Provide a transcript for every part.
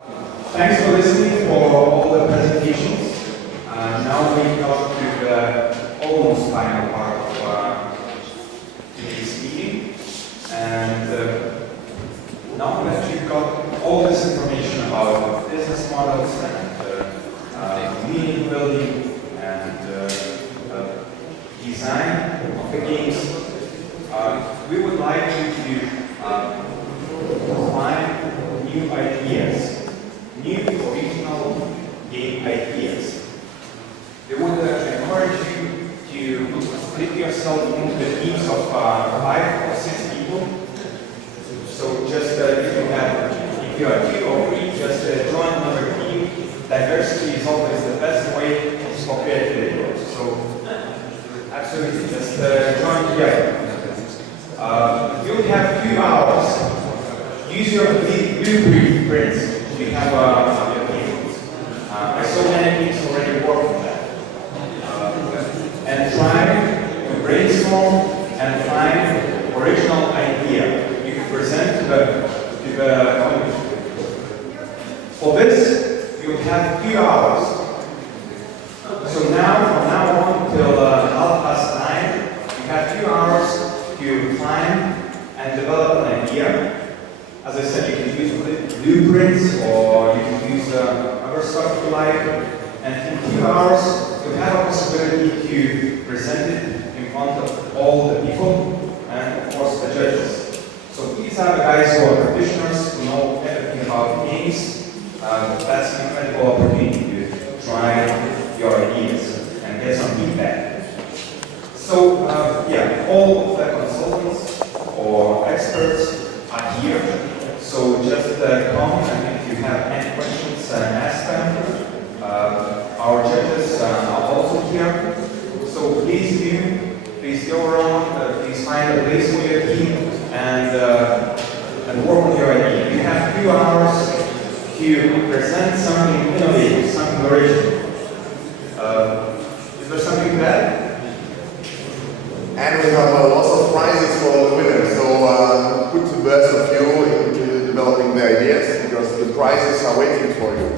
Thanks for listening for all the presentations. Now we got to the almost final part of today's meeting. And now that you've got all this information about business models and community building and design of the games, we would like you to find new ideas, new original game ideas. We would encourage you to split yourself into the teams of 5 or 6 people. So just if you are 2 or 3, just join another team. Diversity is always the best way for creativity. So absolutely, just join together. You'll have 2 hours. Use your blueprints. We have your teams. I saw many teams already work on that. And try to brainstorm and find original idea you can present to the community. For this, you have 2 hours. So now, from now on till 9:30, you have 2 hours to plan and develop an idea. As I said, you can use blueprints or you can use other stuff you like. And in 2 hours, you have a possibility to present it in front of all the people and, of course, the judges. So these are the guys who are practitioners, who know everything about games. That's an incredible opportunity to try your ideas and get some feedback. So, all of the consultants or experts are here. So just come, and if you have any questions, ask them. Our judges are also here. So please go around, please find a place for your team and work on your idea. You have 2 hours to present something innovative, something original. Is there something to add? And we have lots of prizes for the winners, so put the best of you into developing the ideas, because the prizes are waiting for you.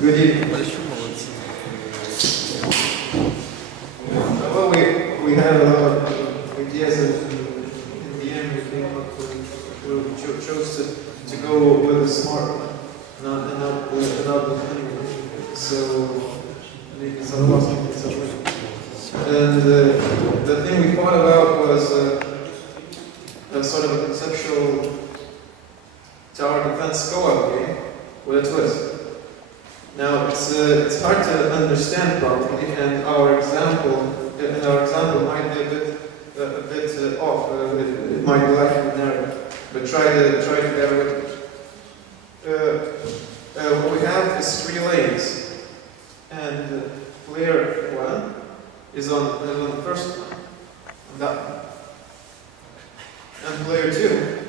Good evening. Well, we had a lot of ideas, and in the end we came up with, chose to go with a smart one, not the funny one. So, and the thing we thought about was a sort of a conceptual tower defense co-op game with a twist. Now it's hard to understand properly, and our example might be a bit off. It might be lacking in narrative, but try to bear with it. What we have is 3 lanes, and player 1 is on the first one, on that one, and player 2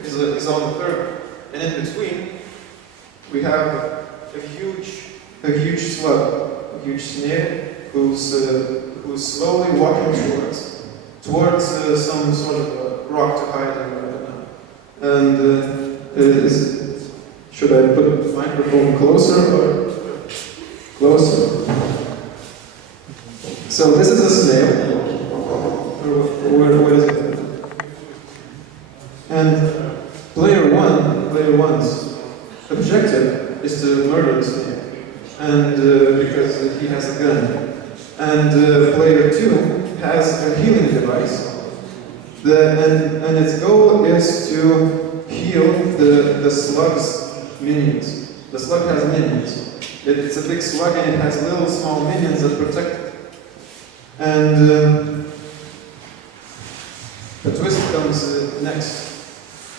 is on the third one, and in between we have a huge slug, a huge snail who's slowly walking towards some sort of rock to hide in right now. And should I put the microphone closer or closer? So this is a snail. Where is it? And player one's objective is to murder the snail. And because he has a gun. And player 2 has a healing device. And its goal is to heal the slug's minions. The slug has minions. It's a big slug and it has little small minions that protect it. And the twist comes next.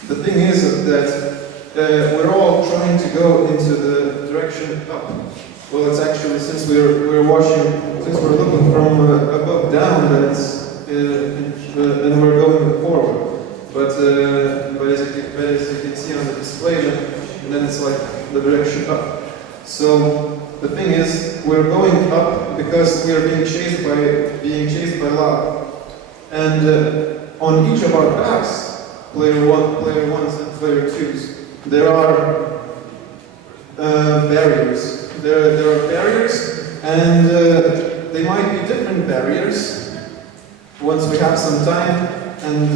The thing is that we're all trying to go into the direction up. Well, it's actually, since we're looking from above down, then we're going forward. But as you can see on the display, then it's like the direction up. So the thing is, we're going up because we are being chased by lava. And on each of our paths, player 1s and player 2s, there are barriers. There are barriers, and they might be different barriers once we have some time and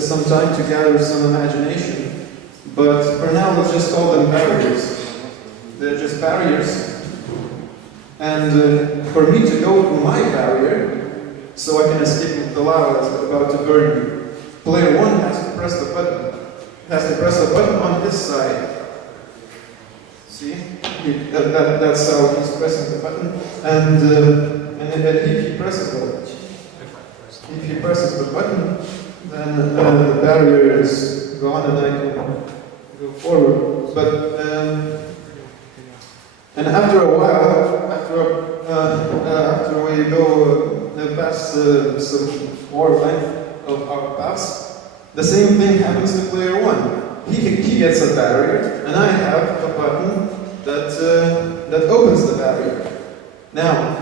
some time to gather some imagination. But for now, let's just call them barriers. They're just barriers. And for me to go through my barrier, so I can escape the lava that's about to burn me, player 1 has to press the button. Has to press the button on this side. See? That's how he's pressing the button. And if he presses the button, then the barrier is gone and I can go forward. But and after a while, after we go past some more length of our paths, the same thing happens to player 1. He gets a barrier, and I have a button that opens the barrier. Now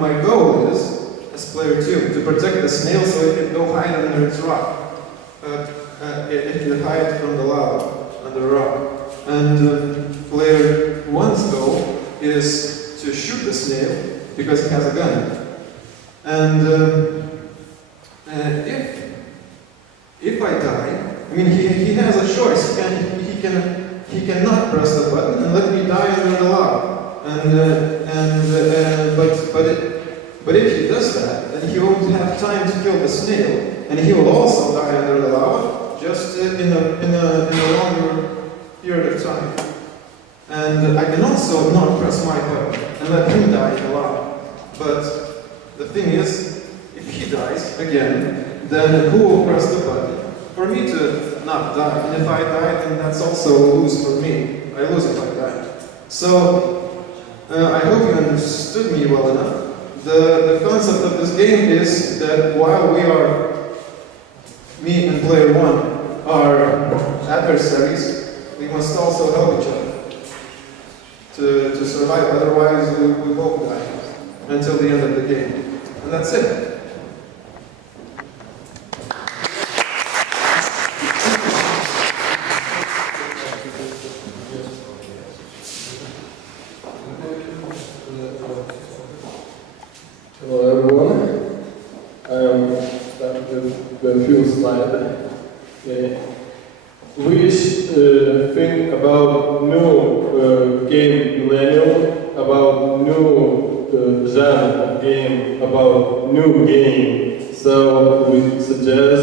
my goal is, as player 2, to protect the snail so it can go hide under its rock. It can hide from the lava under the rock. And player 1's goal is to shoot the snail because he has a gun. And if I die, I mean, he has a choice. He cannot press the button and let me die under the lava. But if he does that, then he won't have time to kill the snail, and he will also die under the lava, just in a longer period of time. And I can also not press my button and let him die in the lava. But the thing is, if he dies again, then who will press the button? For me to not die. And if I die, then that's also a lose for me. I lose if I die. So, I hope you understood me well enough. The concept of this game is that while me and player 1 are adversaries, we must also help each other to survive. Otherwise, we both die until the end of the game. And that's it. Hello everyone, I am starting with the first slide. We think about new game millennium, about new genre of game, about new game. So we suggest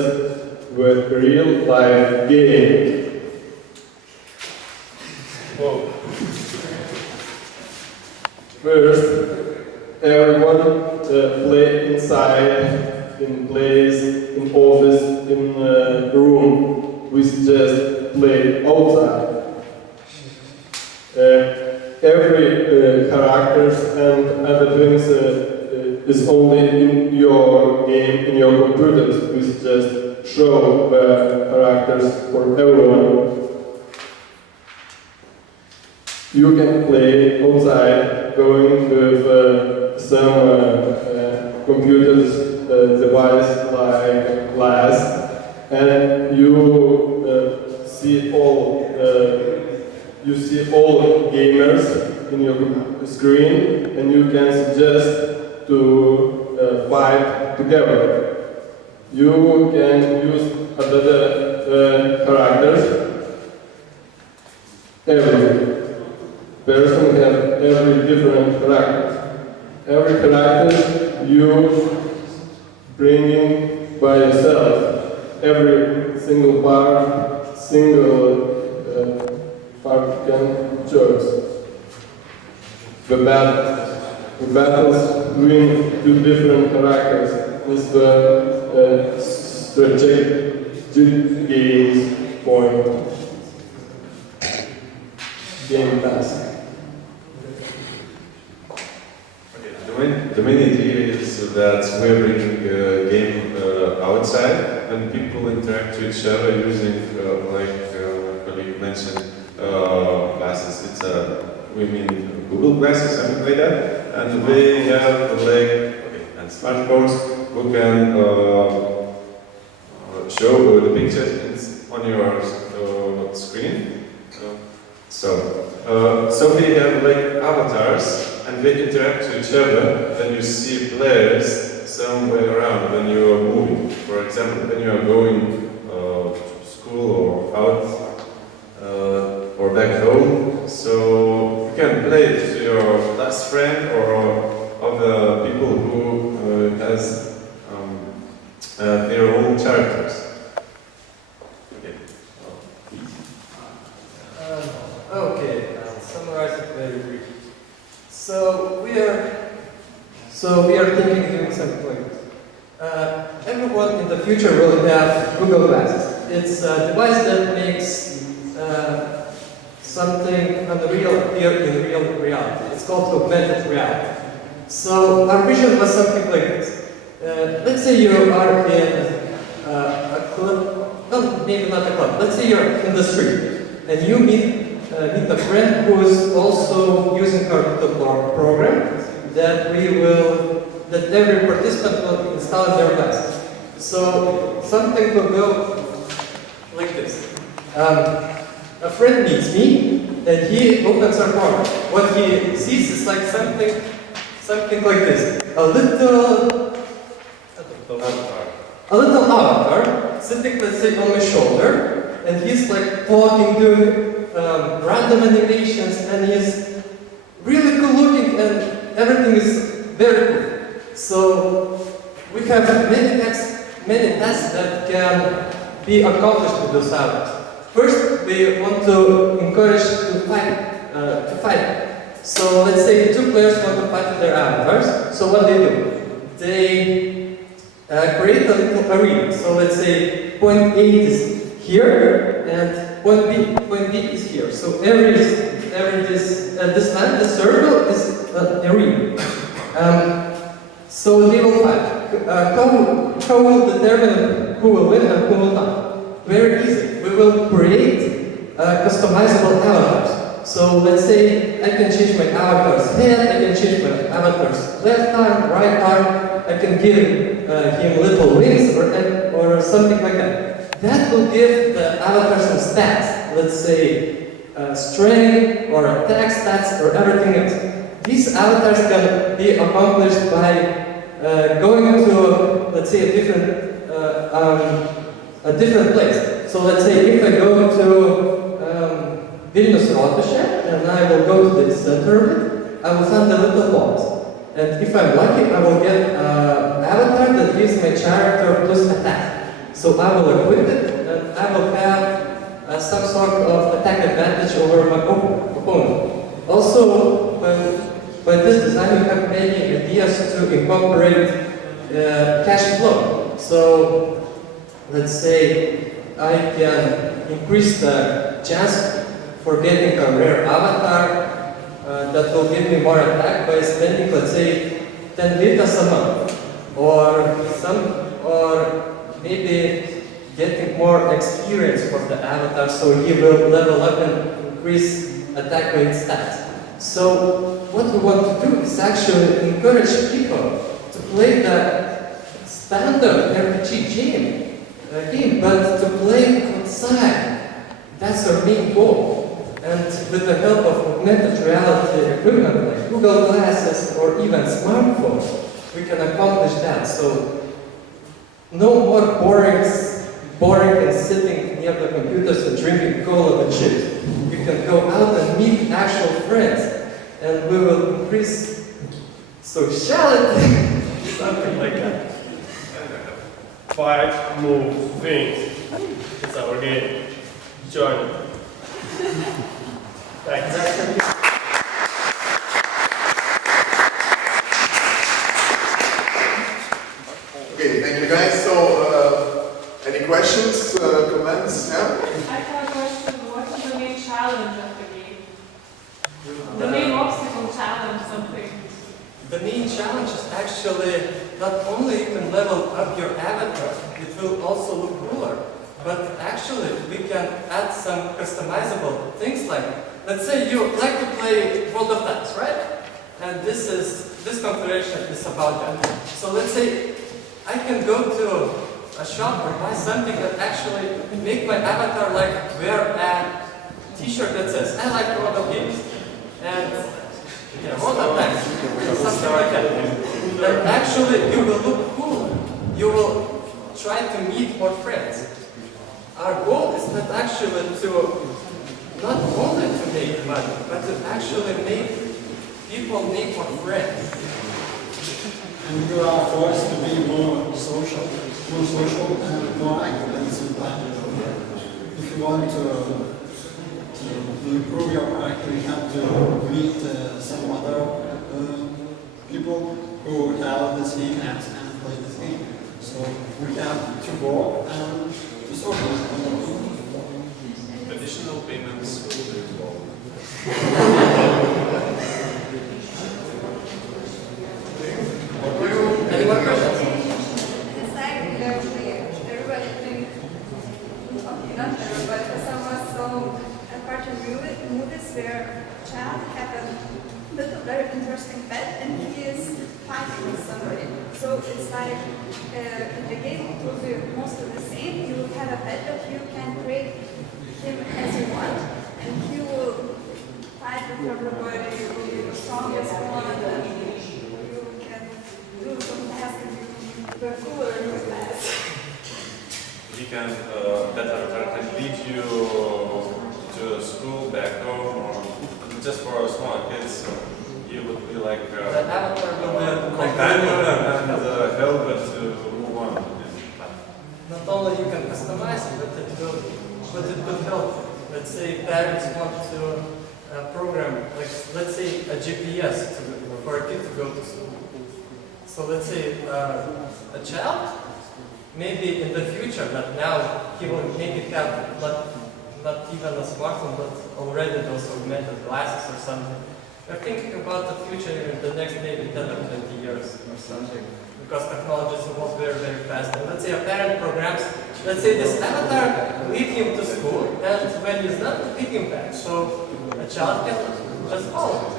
the real life game. Whoa. First, everyone play inside, in place, in office, in room. We suggest play outside. Every characters and other things is only in your game, in your computers. We suggest show the characters for everyone. You can play outside, going with some computers device like glass, and you see all gamers in your screen, and you can suggest to fight together. You can use other characters. Every person has every different character. Every character you bringing by yourself. Every single part, single Spartan Church. The battles between two different characters is the strategic games point. Game Pass. The main idea is that we're bringing a game outside and people interact with each other using, like my colleague mentioned, glasses. We mean Google glasses, something like that. And they have and smartphones who can show the pictures on your screen. So they have avatars. And they interact with each other, then you see players somewhere around when you are moving. For example, when you are going to school or out or back home. So you can play it to your best friend or other people who has their own characters. Okay. Okay, I'll summarize it very briefly. So we are thinking of doing something like this. Everyone in the future will have Google Glasses. It's a device that makes something unreal appear in real reality. It's called augmented reality. So our vision was something like this. Let's say you are in a club, no, maybe not a club. Let's say you're in the street and you meet a friend who is also using our program that every participant will install in their glasses. So something will go like this. A friend meets me and he opens our program. What he sees is like something like this. A little avatar sitting, let's say, on my shoulder, and he's like talking, doing random animations, and he's really cool looking, and everything is very cool. So we have many tasks that can be accomplished with those avatars. First, we want to encourage to fight. So let's say two players want to fight with their avatars. So what they do? They create a little arena. So let's say point A is here, and point B is here. So this circle is an arena. So they will fight. How will determine who will win and who will not? Very easy. We will create customizable avatars. So let's say I can change my avatar's head, I can change my avatar's left arm, right arm, I can give him little wings or something like that. That will give the avatar some stats, let's say strength or attack stats or everything else. These avatars can be accomplished by going to, let's say, a different place. So let's say if I go to Vilnius Rotušė and I will go to the center of it, I will find a little box. And if I'm lucky, I will get an avatar that gives my character plus attack. So I will equip it and I will have some sort of attack advantage over my opponent. Also, by this design, we have many ideas to incorporate cash flow. So let's say I can increase the chance for getting a rare avatar that will give me more attack by spending, let's say, 10 litas a month, or maybe getting more experience for the avatar, so he will level up and increase attack rate stats. So what we want to do is actually encourage people to play the standard RPG game, but to play outside. That's our main goal. And with the help of augmented reality equipment like Google Glasses or even smartphones, we can accomplish that. So no more boring and sitting near the computers and drinking cola and chips. You can go out and meet actual friends, and we will increase sociality, something like that. Fight, move, think. It's our game. Join. Okay, thank you guys. So, any questions, comments? Yeah? I have a question. What is the main challenge of the game? The main obstacle challenge, something. The main challenge is actually not only you can level up your avatar, it will also look cooler, but actually we can add some customizable things like, let's say you like to play World of Tanks, right? And this configuration is about that. So let's say I can go to a shop or buy something that actually make my avatar like wear a t-shirt that says, I like World of Games. And yeah, World of Tanks, something like that. And actually you will look cool. You will try to meet more friends. Our goal is not actually to, not only to make money, but to actually make people make more friends. And you are forced to be more social and more active at the same time. If you want to improve your character, you have to meet some other people who have the same apps and play this game. So we have to go and to social. Additional payments will be involved. Any more questions? It's like everybody think, okay, not everybody, but some was so apart of movies where a child have a little very interesting pet and he is fighting with somebody. So it's like in the game it will be mostly the same. You have a pet but you can create him as you want and he will fight with everybody, you will be the strongest one and you can do some tasks and you are cooler and fast. He can, that avatar can lead you to school, back home, or just for small kids, you would be like The avatar will be companion and helper to move on. not only you can customize it, but it could help. Let's say parents want to program, like let's say a GPS for a kid to go to school. So let's say a child, maybe in the future, not now, he will maybe have not even a smartphone, but already those augmented glasses or something. We're thinking about the future in the next maybe 10 or 20 years or something. Because technology evolves very, very fast. And let's say a parent programs, let's say this avatar lead him to school, and when he's done, pick him back. So a child can just follow him.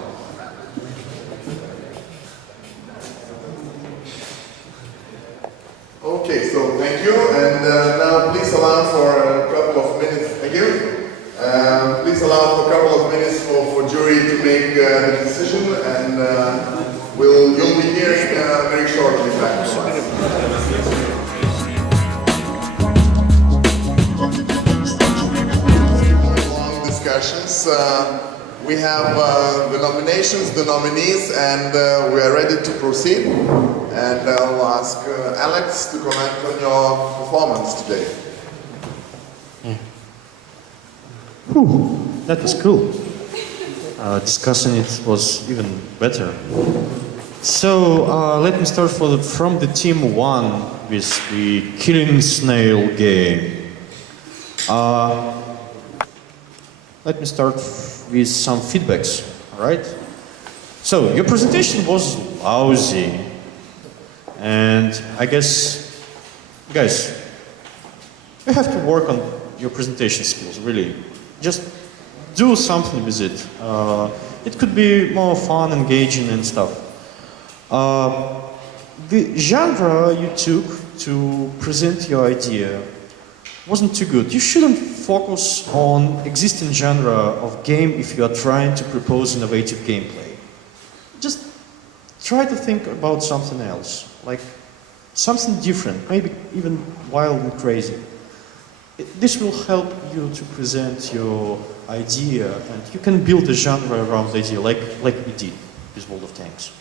Okay, so thank you, and now please allow for a couple of minutes. Thank you. Please allow for a couple of minutes for jury to make the decision, and you'll be hearing very shortly back from us. Long discussions. We have the nominations, the nominees, and we are ready to proceed. And I'll ask Alex to comment on your performance today. That was cool. Discussing it was even better. So let me start from the team 1 with the Killing Snail game. Let me start with some feedbacks, alright? So, your presentation was lousy. And I guess, guys, you have to work on your presentation skills, really. Just do something with it. It could be more fun, engaging and stuff. The genre you took to present your idea wasn't too good. You shouldn't focus on existing genre of game if you are trying to propose innovative gameplay. Just try to think about something else, like something different, maybe even wild and crazy. This will help you to present your idea, and you can build a genre around the idea, like we did with World of Tanks.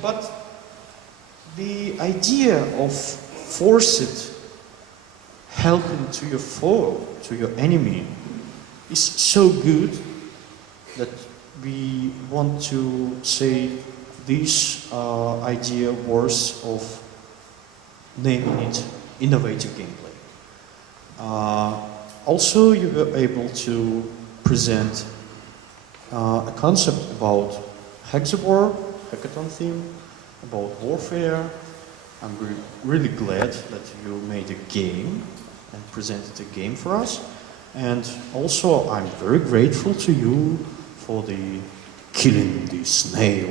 But the idea of forced helping to your foe, to your enemy, is so good that we want to say this idea worth of naming it innovative gameplay. Also, you were able to present a concept about Hexawar, hackathon theme, about warfare. I'm really glad that you made a game and presented a game for us. And also, I'm very grateful to you for the killing the snail.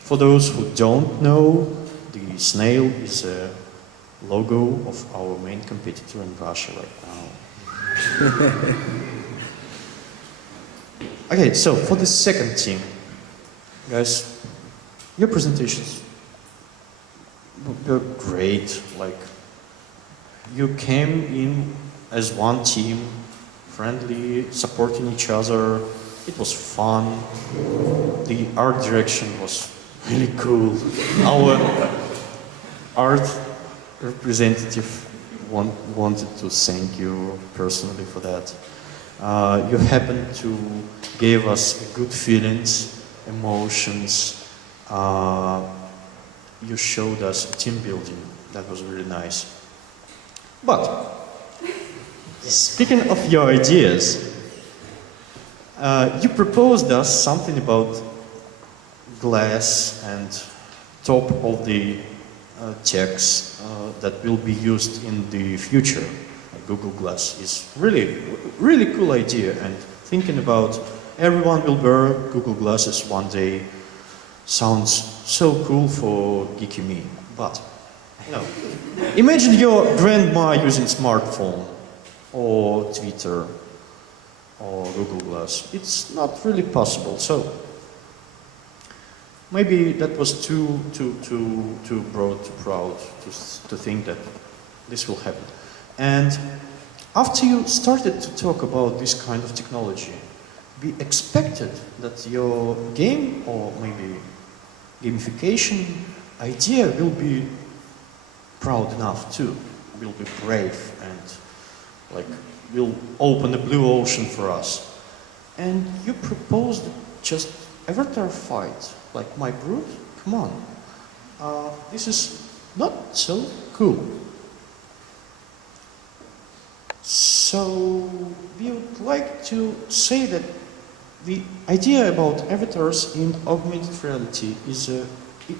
For those who don't know, the snail is a logo of our main competitor in Russia right now. Okay, so for the second team, guys, your presentations were great. Like, you came in as one team, friendly, supporting each other. It was fun. The art direction was really cool. Our art representative wanted to thank you personally for that. You happened to give us good feelings, emotions. You showed us team building. That was really nice. But speaking of your ideas, you proposed us something about glass and top of the techs that will be used in the future. Google Glass is really cool idea, and thinking about everyone will wear Google Glasses one day sounds so cool for geeky me. But no, imagine your grandma using smartphone or Twitter or Google Glass. It's not really possible. So maybe that was too broad, too proud to think that this will happen. And after you started to talk about this kind of technology, we expected that your game or maybe gamification idea will be proud enough too, will be brave and like will open a blue ocean for us. And you proposed just avatar fight, like My Brute? Come on. This is not so cool. So we would like to say that the idea about avatars in augmented reality is it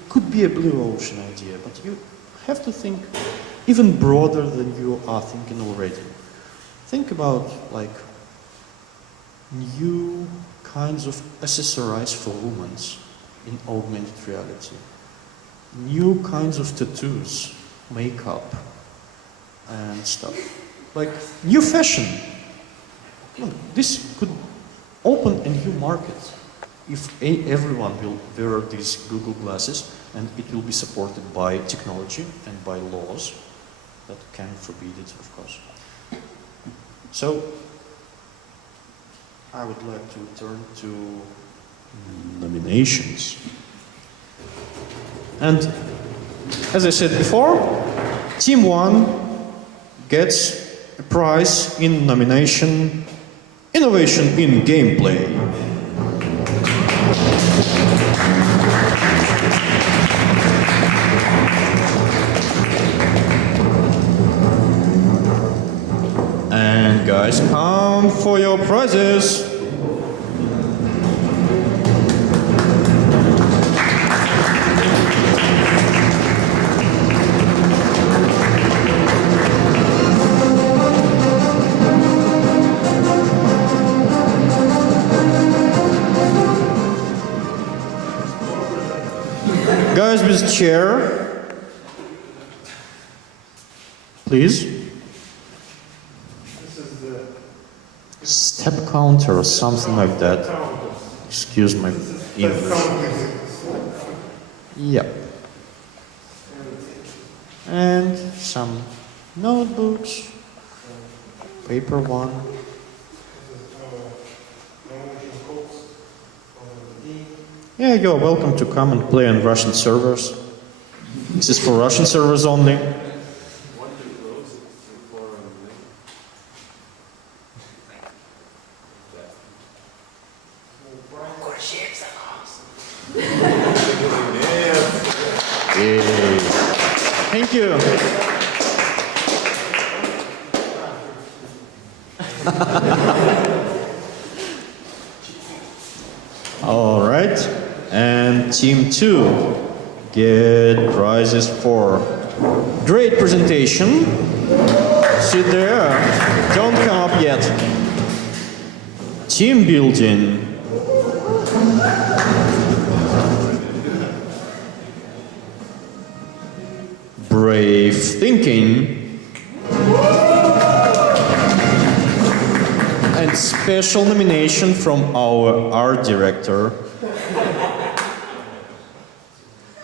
could be a blue ocean idea, but you have to think even broader than you are thinking already. Think about like new kinds of accessories for women in augmented reality, new kinds of tattoos, makeup, and stuff. Like new fashion. This could open a new market if everyone will wear these Google Glasses, and it will be supported by technology and by laws that can forbid it, of course. So I would like to turn to nominations. And as I said before, Team 1 gets a prize in nomination Innovation in Gameplay. And guys, come for your prizes. Guys with chair, please. Step counter or something like that. Excuse my English. Yep. And some notebooks, paper one. Yeah, you're welcome to come and play on Russian servers. This is for Russian servers only. Yay. Thank you. All right. And Team 2 get prizes for great presentation. Sit there. Don't come up yet. Team building. Brave thinking. And special nomination from our art director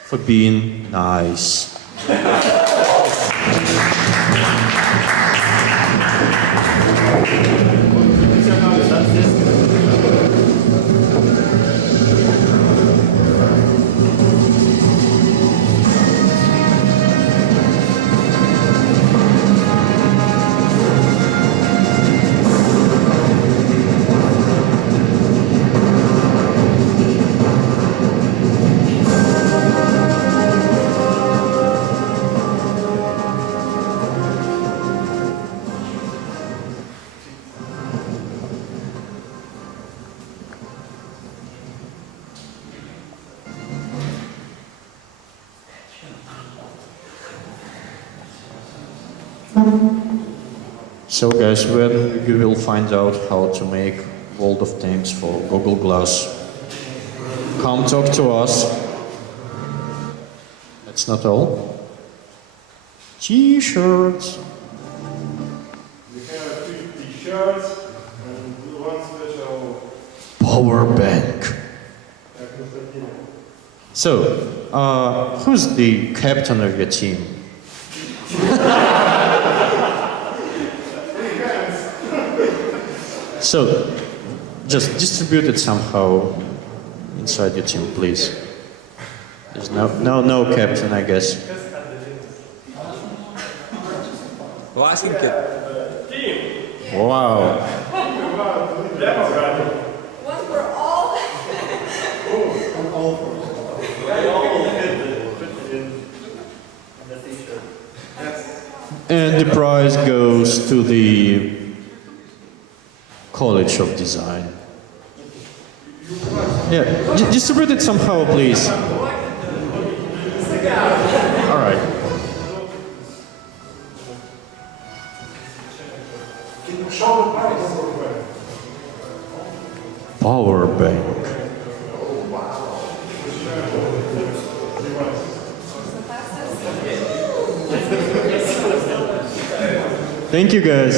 for being nice. So guys, when you will find out how to make World of Tanks for Google Glass, come talk to us. That's not all. T-shirts. We have 2 t-shirts and 1 special Power bank. So, who's the captain of your team? So, just distribute it somehow inside your team, please. There's no captain, I guess. Wow. One for all. And the prize goes to the College of Design. Yeah, distribute it somehow, please. All right. Power bank. Thank you, guys.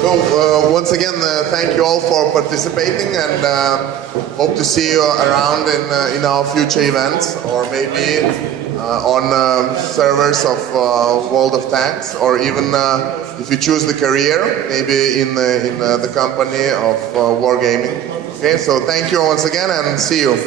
So once again, thank you all for participating, and hope to see you around in our future events, or maybe on servers of World of Tanks, or even if you choose the career, maybe in the company of Wargaming. Okay, so thank you once again, and see you.